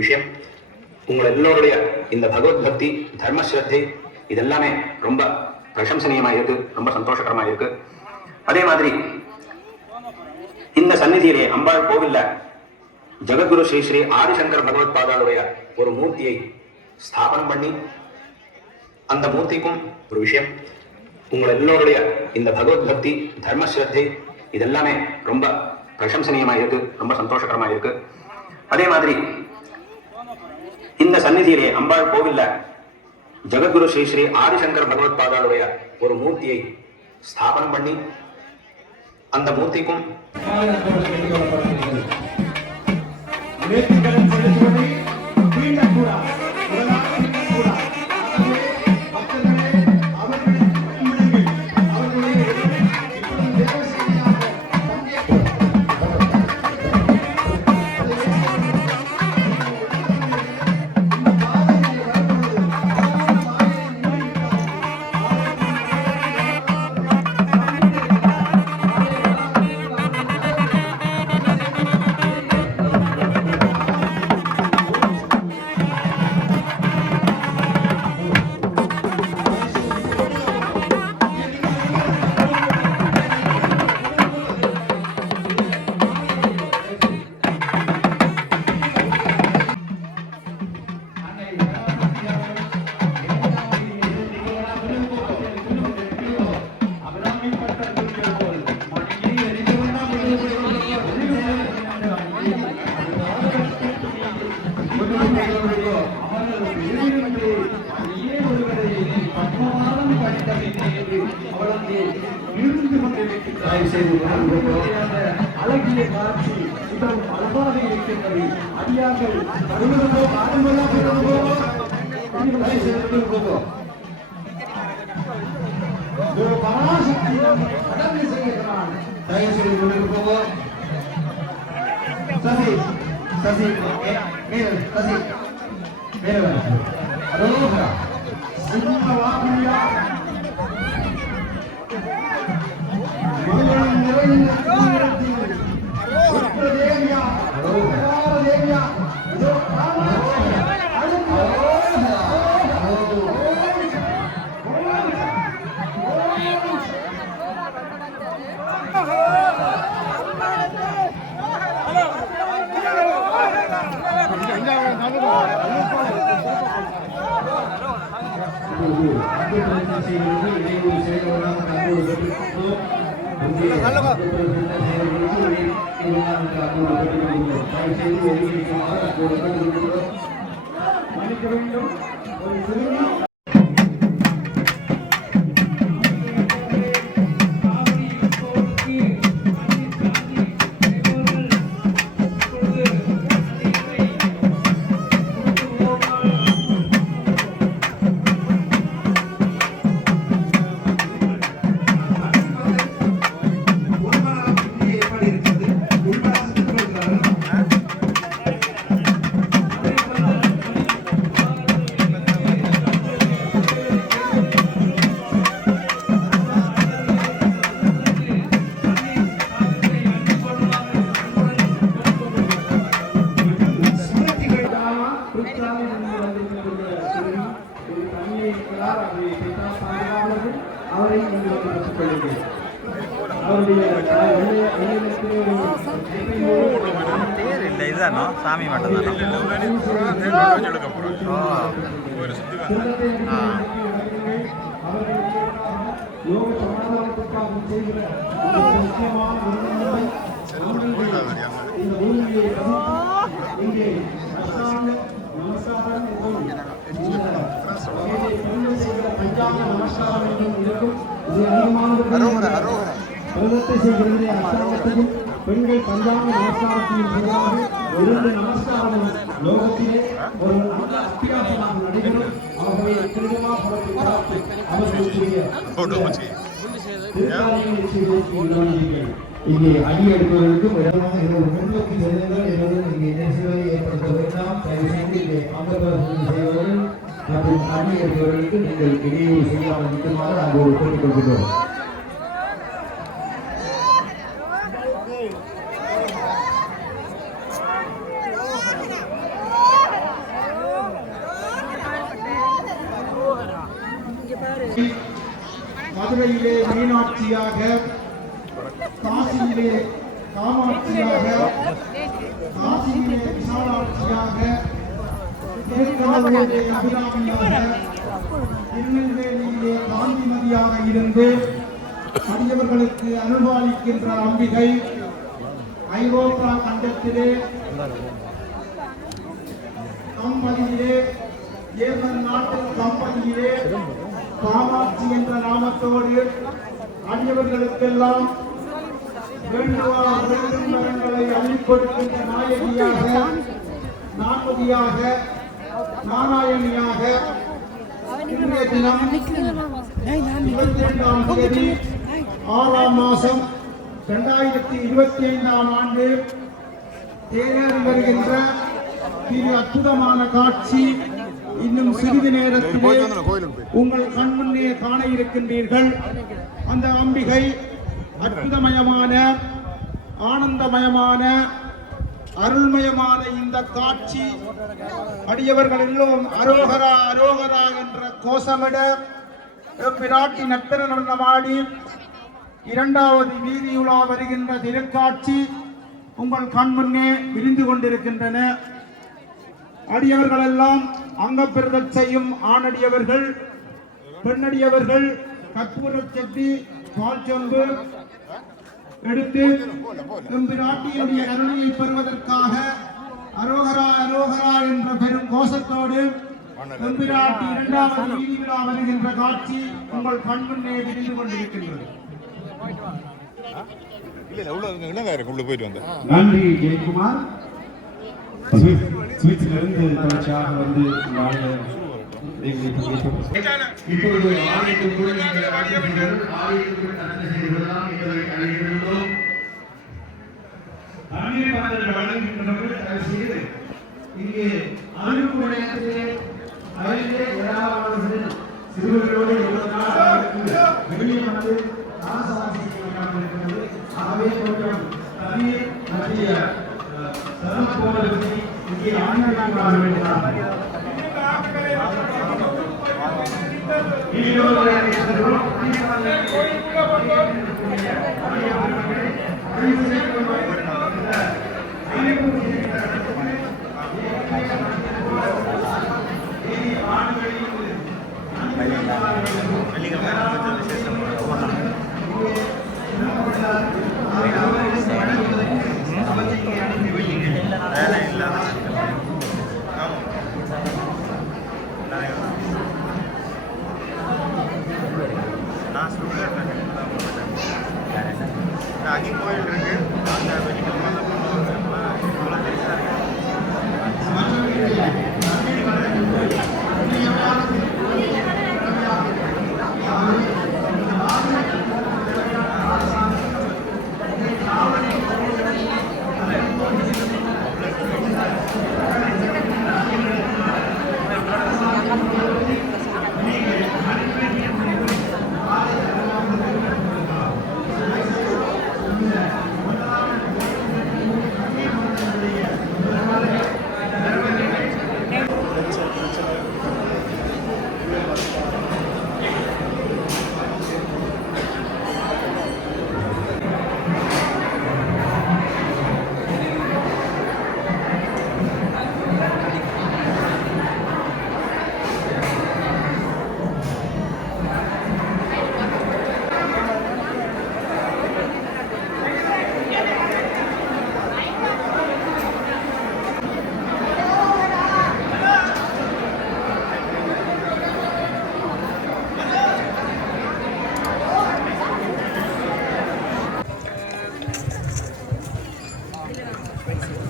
விஷயம். உங்கள் எல்லோருடைய இந்த பகவத் பக்தி தர்ம ஸ்ரத்தை இதெல்லாமே ரொம்ப பிரசம்சனீயமாக இருக்கு ரொம்ப சந்தோஷகரமாக இருக்கு அதே மாதிரி இந்த சந்நிதியிலே அம்பாள் கோவில்ல ஜெகத்குரு ஸ்ரீ ஸ்ரீ ஆதிசங்கர் பகவத் பாதாளுடைய ஒரு மூர்த்தியை ஸ்தாபனம் பண்ணி அந்த மூர்த்திக்கும் ஒரு விஷயம். உங்கள் எல்லோருடைய இந்த பகவத் பக்தி தர்ம ஸ்ரத்தை இதெல்லாமே ரொம்ப பிரசம்சனீயமாக இருக்கு ரொம்ப சந்தோஷகரமாக இருக்கு அதே மாதிரி இந்த சந்நிதியிலே அம்பாள் கோவில்ல ஜெகத்குரு ஸ்ரீ ஸ்ரீ ஆதிசங்கர் பகவத் பாதாளுடைய ஒரு மூர்த்தியை ஸ்தாபனம் பண்ணி அந்த மூர்த்திக்கும் அழகிய காட்சி மிகவும் அழகாக இருக்கின்றது அடியார்கள் வருவதோ ஆடுவதோ தயவு செய்து பராசக்தி செய்கிறான் தயவு செய்து சசி சசி மேல சசி மேல அரோகரா சிம்ம வாக்குயா மங்களம் நிறைந்த மன்னிக்க வேண்டும் ஒரு சிறுமி ஸ்மிருதிகள் செய்கிற பஞ்சாங்க நமஸ்காரம் என்றும் இருக்கும் இது அதிகமானது பிரதத்தை செய்கிறது அரசாங்கத்தையும் பெண்கள் பஞ்சாங்க நமஸ்காரத்தையும் செய்வார்கள் இரண்டு நமஸ்காரமும் லோகத்திலே ஒரு நல்ல அத்தியாசமாக நடைபெறும் அவர்களை திருடமா புறத்து பார்த்து அவர்களுக்குரிய திருக்காரியங்களை செய்து செய்கிறார்கள் இங்கே அடி எடுப்பவர்களுக்கும் இடமாக இது ஒரு முன்னோக்கி செல்லுங்கள் என்பது இங்கே நெரிசலை ஏற்படுத்த வேண்டாம். தயவு செய்து இங்கே அமர்வர்கள் செய்வர்கள் மற்றும் அடி எடுப்பவர்களுக்கு நீங்கள் இடையூறு செய்யாமல் நிற்குமாறு அங்கு கேட்டுக்கொள்கிறோம் காசியிலே காமாட்சியாக காசியிலே விசாலாட்சியாக திருக்கடலூரிலே அபிராமியாக திருநெல்வேலியிலே காந்திமதியாக இருந்து அடியவர்களுக்கு அனுபவிக்கின்ற அம்பிகை ஐரோப்பா கண்டத்திலே கம்பதியிலே ஏமன் நாட்டு கம்பதியிலே காமாட்சி என்ற நாமத்தோடு அடியவர்களுக்கெல்லாம் வேண்டுவா வேண்டும் வரங்களை அள்ளிக் கொடுக்கின்ற நாயகியாக நான்மதியாக நாராயணியாக இன்றைய தினம் இருபத்தி இரண்டாம் தேதி ஆறாம் மாதம் இரண்டாயிரத்தி இருபத்தி ஐந்தாம் ஆண்டு தேரேறி வருகின்ற இது அற்புதமான காட்சி இன்னும் சிறிது நேரத்திலே உங்கள் கண்முன்னே காண இருக்கின்றீர்கள். அந்த அம்பிகை அற்புதமயமான ஆனந்தமயமான அருள்மயமான இந்த காட்சி. அடியவர்கள் எல்லோரும் அரோகரா அரோகரா என்ற கோஷமிட பிராட்டி நத்தன நடனமாடி இரண்டாவது வீதியுலா வருகின்ற திருக்காட்சி உங்கள் கண்முன்னே விரிந்து கொண்டிருக்கின்றன. அடியவர்கள் எல்லாம் அங்கப்பிரதல் செய்யும் ஆணடியவர்கள் பெண்ணடியவர்கள் கற்பூர செட்டி பால் சொம்பு எடுத்து எம்பிராட்டியுடைய அருணையை பெறுவதற்காக அரோகரா அரோகரா என்ற பெரும் கோஷத்தோடு எம்பிராட்டி இரண்டாவது வீதி விழா வருகின்ற காட்சி உங்கள் கண்முன்னே விரிந்து கொண்டிருக்கின்றது. நன்றி ஜெயக்குமார். தொடர்ச்சியாக வந்து இந்த ஆலய தெய்வீக நீங்கள் அழைக்கப்பட்டீர்கள். ஆலயத்திற்குள் தரிசனம் செய்து கொள்ளலாம் என்பதை அறிவிக்கின்றோம். வழங்குகின்றவர்கள் செய்து இங்கே அறிவிப்பு ஏராளமானவர்கள் சிறுவர்களோடு வெளியே வந்து ஆகவே கொஞ்சம் மத்திய இங்கே வேண்டியதாக வெள்ளிக்கிழமை கொஞ்சம்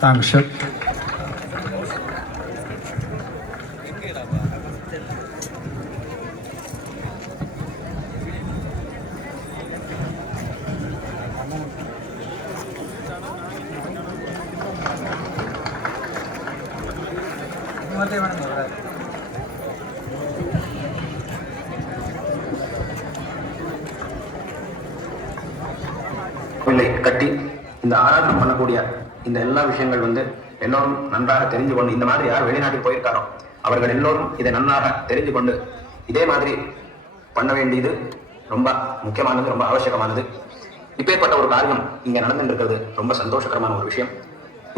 Dankeschön. கட்டி இந்த ஆராதனை பண்ணக்கூடிய இந்த எல்லா விஷயங்கள் வந்து எல்லோரும் நன்றாக தெரிஞ்சு கொண்டு இந்த மாதிரி யார் வெளிநாட்டுக்கு போயிருக்காரோ அவர்கள் எல்லோரும் இதை நன்றாக தெரிந்து கொண்டு இதே மாதிரி பண்ண வேண்டியது ரொம்ப முக்கியமானது ரொம்ப அவசியமானது. இப்பேற்பட்ட ஒரு காரியம் இங்க நடந்துட்டு இருக்கிறது ரொம்ப சந்தோஷகரமான ஒரு விஷயம்.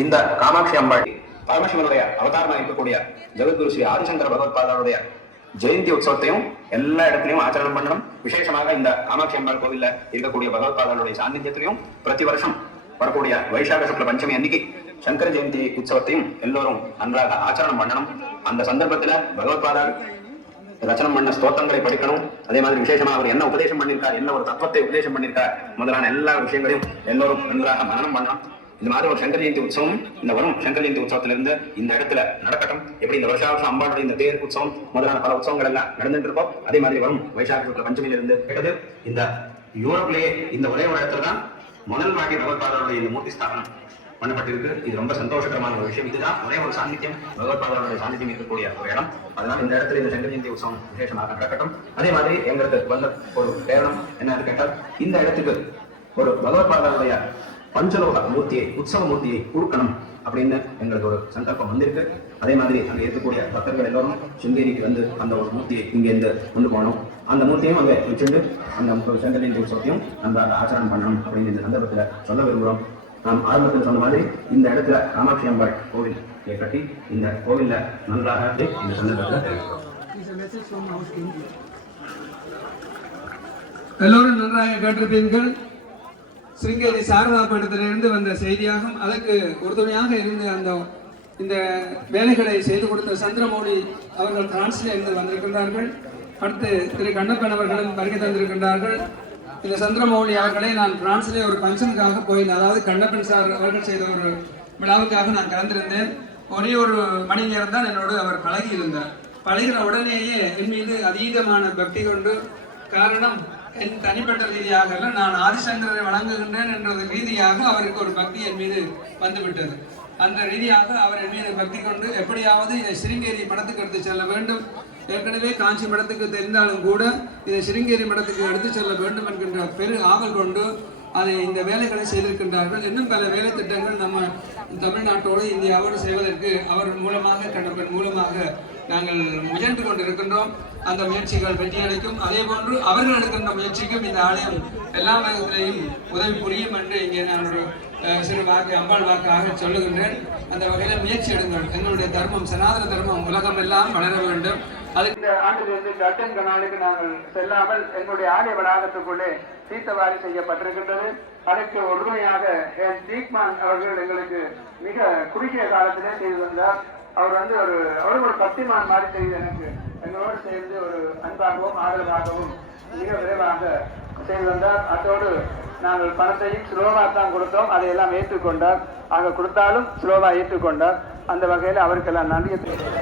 இந்த காமாட்சி அம்பாள் பரமசிவனுடைய அவதாரமாக இருக்கக்கூடிய ஜெகத்குரு ஸ்ரீ ஆதிசங்கர பகவத்பாதருடைய ஜெயந்தி உற்சவத்தையும் எல்லா இடத்திலையும் ஆச்சரணம் பண்ணணும். விசேஷமாக இந்த காமாட்சி அம்பாள் கோவில்ல இருக்கக்கூடிய பகவத்பாதருடைய சாநித்தியத்திலையும் பிரதி வருஷம் வரக்கூடிய வைசாக சுக்ல பஞ்சமி அன்னைக்கு சங்கர ஜெயந்தி உற்சவத்தையும் எல்லோரும் நன்றாக ஆச்சரணம் பண்ணணும். அந்த சந்தர்ப்பத்துல பகவத்பாதர் ரச்சனம் பண்ண ஸ்தோத்தங்களை படிக்கணும். அதே மாதிரி விசேஷமா அவர் என்ன உபதேசம் பண்ணியிருக்கார் என்ன ஒரு தத்துவத்தை உபதேசம் பண்ணியிருக்கார் முதலான எல்லா விஷயங்களையும் எல்லோரும் நன்றாக மனனம் பண்ணணும். இந்த மாதிரி ஒரு சங்கர ஜெயந்தி உற்சவம் இந்த வரும் சங்கர ஜெயந்தி உற்சவத்திலிருந்து இந்த இடத்துல நடக்கட்டும். எப்படி இந்த வருஷா வருஷம் அம்பாளுடைய இந்த தேர் உற்சவம் முதலான பல உற்சவங்கள் எல்லாம் நடந்துட்டு இருக்கோம் அதே மாதிரி வரும் வைசாக பஞ்சமியிலிருந்து இருந்து கேட்டது. இந்த யூரோப்லயே இந்த ஒரே ஒரு இடத்துல தான் முதல் வாட்டி பகவத்பாதருடைய இந்த மூர்த்தி ஸ்தாபனம் பண்ணப்பட்டிருக்கு. இது ரொம்ப சந்தோஷகரமான ஒரு விஷயம். இதுதான் ஒரே ஒரு சாநித்தியம். பகவத்பாதருடைய சாநித்தியம் இருக்கக்கூடிய ஒரு இடம். அதனால இந்த இடத்துல இந்த சங்கர ஜெயந்தி உற்சவம் விசேஷமாக நடக்கட்டும். அதே மாதிரி எங்களுக்கு வந்த ஒரு காரணம் என்னன்னு கேட்டால் இந்த இடத்துக்கு ஒரு பகவத்பாதருடைய பஞ்சலோக மூர்த்தியை உற்சவ மூர்த்தியை கொடுக்கணும் அப்படின்னு எங்களுக்கு ஒரு சங்கல்பம் வந்திருக்கு. அதே மாதிரி அங்கே இருக்கக்கூடிய பக்தர்கள் எல்லோரும் சுங்கேரிக்கு வந்து அந்த ஒரு மூர்த்தியை இங்கேருந்து கொண்டு போகணும். அந்த மூர்த்தியும் அங்கே வச்சுட்டு அந்த சங்கரின் ஜெயந்தி உற்சவத்தையும் நம்ம அதை ஆச்சரணம் பண்ணணும் அப்படின்னு இந்த சந்தர்ப்பத்தில் சொல்ல விரும்புகிறோம். நாம் ஆரம்பத்தில் சொன்ன மாதிரி இந்த இடத்துல காமாட்சி அம்பாள் கோவில் கட்டி இந்த கோவில்ல நன்றாக இந்த சந்தர்ப்பத்தில் தெரிவிக்கிறோம். எல்லோரும் நன்றாக கேட்டிருப்பீர்கள். சிருங்கேரி சாரதா பீடத்திலிருந்து வந்த செய்தியாகும். அதற்கு உறுதுணையாக இருந்து அந்த இந்த வேலைகளை செய்து கொடுத்த சந்திரமௌலி அவர்கள் பிரான்சில் இருந்து வந்திருக்கின்றார்கள். அடுத்து திரு கண்ணப்பன் அவர்களும் வருகை தந்திருக்கின்றார்கள். இந்த சந்திரமௌலி அவர்களை நான் பிரான்சிலே ஒரு ஃபங்க்ஷனுக்காக போயிருந்தேன். அதாவது கண்ணப்பன் சார் அவர்கள் செய்த ஒரு விழாவுக்காக நான் கலந்திருந்தேன். ஒரே ஒரு மணி நேரம் தான் என்னோடு அவர் பழகி இருந்தார் பழகிற உடனேயே என் மீது அதீதமான பக்தி கொண்டு காரணம் என் தனிப்பட்ட ரீதியாக நான் ஆதிசங்கரை வணங்குகின்றேன் என்ற ரீதியாக அவருக்கு ஒரு பக்தி என் மீது வந்துவிட்டது. அந்த ரீதியாக அவர் என் மீது பக்தி கொண்டு எப்படியாவது இதை சிருங்கேரி மடத்துக்கு எடுத்து செல்ல வேண்டும். ஏற்கனவே காஞ்சி மடத்துக்கு தெரிந்தாலும் கூட இதை சிருங்கேரி மடத்துக்கு எடுத்து செல்ல வேண்டும் என்கின்ற பெரு ஆவல் கொண்டு அதை இந்த வேலைகளை செய்திருக்கின்றார்கள். இன்னும் பல வேலை திட்டங்கள் நம்ம தமிழ்நாட்டோடு இந்தியாவோடு செய்வதற்கு அவர் மூலமாக கண்ணப்பன் மூலமாக நாங்கள் முயன்று கொண்டிருக்கின்றோம். அந்த முயற்சிகள் வெற்றியளிக்கும் அதே போன்று அவர்கள் எடுக்கின்ற முயற்சிக்கும் இந்த ஆலயம் எல்லா விதத்திலையும் உதவி புரியும் என்று இங்கே நான் ஒரு சிறு வாக்கு அம்பாள் வாக்காக சொல்லுகின்றேன். அந்த வகையில் முயற்சி எடுங்கள். எங்களுடைய தர்மம் சனாதன தர்மம் உலகம் எல்லாம் வளர வேண்டும். அது இந்த ஆண்டிலிருந்து கட்டன் கனாலுக்கு நாங்கள் செல்லாமல் எங்களுடைய ஆலய வளாகத்துக்குள்ளே தீர்த்தவாரி செய்யப்பட்டிருக்கின்றது. அதற்கு ஒருமையாக என் தீக்மான் அவர்கள் எங்களுக்கு மிக குறுகிய காலத்திலே செய்து வந்தார் அவர் வந்து ஒரு அவர் ஒரு பக்திமான் மாதிரி செய்து எனக்கு எங்களோடு சேர்ந்து ஒரு அன்பாகவும் ஆதரவாகவும் மிக விரைவாக செய்து வந்தார் அதோடு நாங்கள் பணத்தையும் ஸ்லோவா தான் கொடுத்தோம். அதையெல்லாம் ஏற்றுக்கொண்டார். ஆக கொடுத்தாலும் ஸ்லோவா ஏற்றுக்கொண்டார். அந்த வகையில் அவருக்கெல்லாம் நன்றி தெரிவித்துக்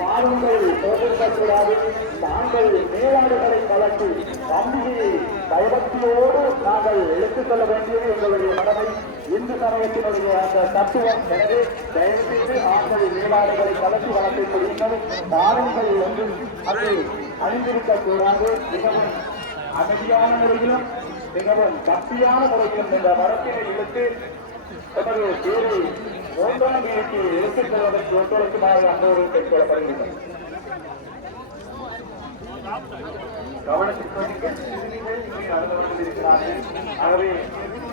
பாருங்கள். தோற்கக்கூடாது தாங்கள் மேலாடுகளை கலந்து தம்பியை பயபக்தியோடு நாங்கள் எடுத்துக்கொள்ள வேண்டியது எங்களுடைய கடமை இந்து சமயத்தினுடைய அந்த தத்துவம் எனவே தயவுசெய்து ஆண்கள் மேலாடுகளை கலந்து வளர்த்து கொடுங்கள் பாருங்கள் வந்து அதை அணிந்திருக்க கூடாது மிகவும் அமைதியான முறையிலும் மிகவும் கட்டியான முறையிலும் இந்த வரத்தினை இழுத்து தமது பேரை ஒன்றாம் வீட்டுக்கு எடுத்துச் செல்வதற்கு ஒத்துழைக்குமாறு அன்போடு கேட்டுக்கொள்ளப்படுகின்றனர் கவனத்திற்கு ஆகவே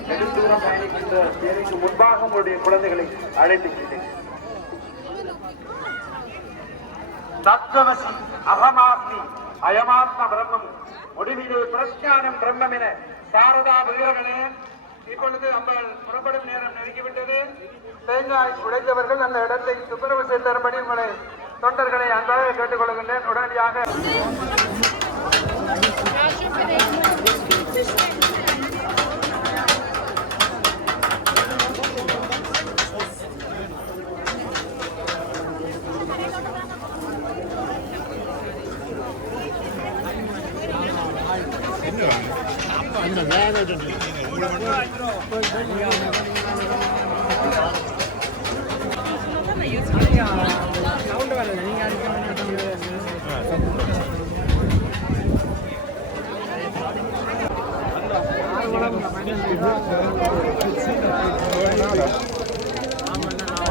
நெடுந்தூரம் பயணிக்கின்ற பேருக்கு முன்பாக உங்களுடைய குழந்தைகளை அழைத்து செல்லுங்கள் தத்துவசி அகமாத்மி அயமாத்ம பிரம்மம். முடிவிலே பிரஸ்ஞானம் பிரம்மம் என சாரதா வீரர்களே இப்பொழுது அம்பாள் புறப்படும் நேரம் நெருங்கிவிட்டது. தேங்காய் உடைத்தவர்கள் அந்த இடத்தை துப்புரவு செய்து தரும்படி உங்களை தொண்டர்களை அன்பாக கேட்டுக்கொள்கின்றேன். உடனடியாக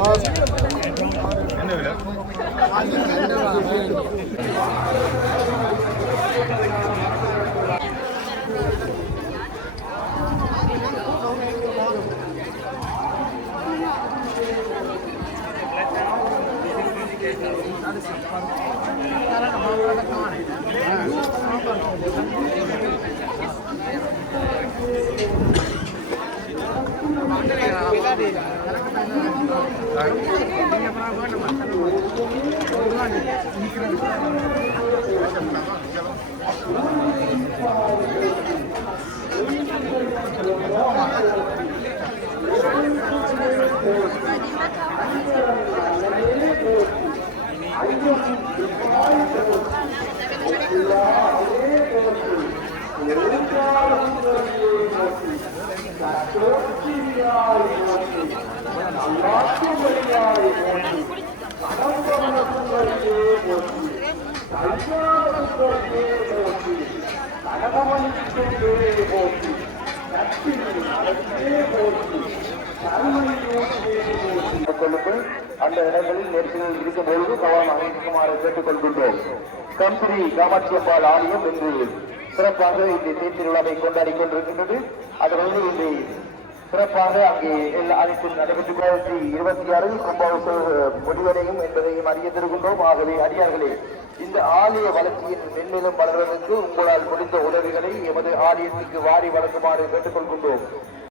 என்ன கொள்ளுங்கள் அந்த இடங்களில் நெரிசலில் இருக்கும் பொழுது கவனமாக அமைக்குமாறு கேட்டுக்கொள்கின்றோம் கம்பெனி காமாட்சியம்பாள் ஆலயம் இன்று சிறப்பாக இந்த திருவிழாவை கொண்டாடி கொண்டிருக்கின்றது அதோடு இந்த சிறப்பாக அங்கே எல்லா அனைத்தும் நடைபெற்றுக் கொண்டு இருபத்தி ஆறில் கும்பாபிஷேக முடிவடையும் என்பதையும் அறியத்திருக்கின்றோம் ஆகவே அடியார்களே இந்த ஆலய வளர்ச்சியின் மென்மேலும் வளர்வதற்கு உங்களால் முடிந்த உதவிகளை எமது ஆலயத்திற்கு வாரி வழங்குமாறு கேட்டுக்கொள்கின்றோம்